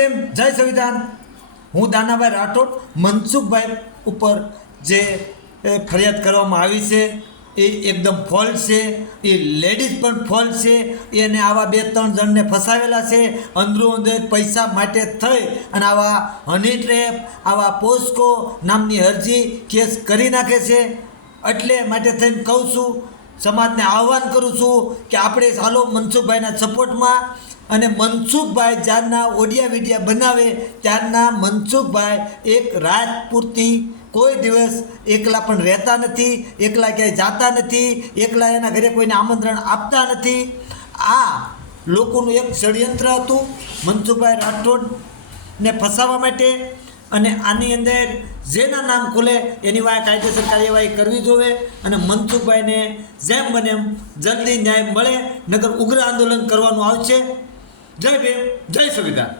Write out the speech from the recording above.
ભીમ, જય સંવિધાન। હું દાનાભાઈ રાઠોડ મનસુખભાઈ ઉપર જે ફરિયાદ કરવામાં આવી છે એ એકદમ ફોલ્ટ છે, એ લેડીઝ પણ ફોલ્ટ છે। એને આવા 2-3 જણને ફસાવેલા છે અંદરો અંદર પૈસા માટે થઈ અને આવા હની ટ્રેપ, આવા પોસ્કો નામની અરજી કેસ કરી નાખે છે। એટલે માટે થઈને કહું છું, સમાજને આહ્વાન કરું છું કે આપણે ચાલો મનસુખભાઈના સપોર્ટમાં। અને મનસુખભાઈ જ્યારના ઓડિયા વિડિયા બનાવે ત્યારના મનસુખભાઈ એક રાત પૂરતી કોઈ દિવસ એકલા પણ રહેતા નથી, એકલા ક્યાંય જાતા નથી, એકલા એના ઘરે કોઈને આમંત્રણ આપતા નથી। આ લોકોનું એક ષડયંત્ર હતું મનસુખભાઈ રાઠોડને ફસાવવા માટે। અને આની અંદર જેના નામ ખુલે એની વાંહે કાયદેસર કાર્યવાહી કરવી જોઈએ અને મનસુખભાઈને જેમ બને એમ જલ્દી ન્યાય મળે, નકર ઉગ્ર આંદોલન કરવાનું આવશે। જય ભીમ, જય સંવિધાન।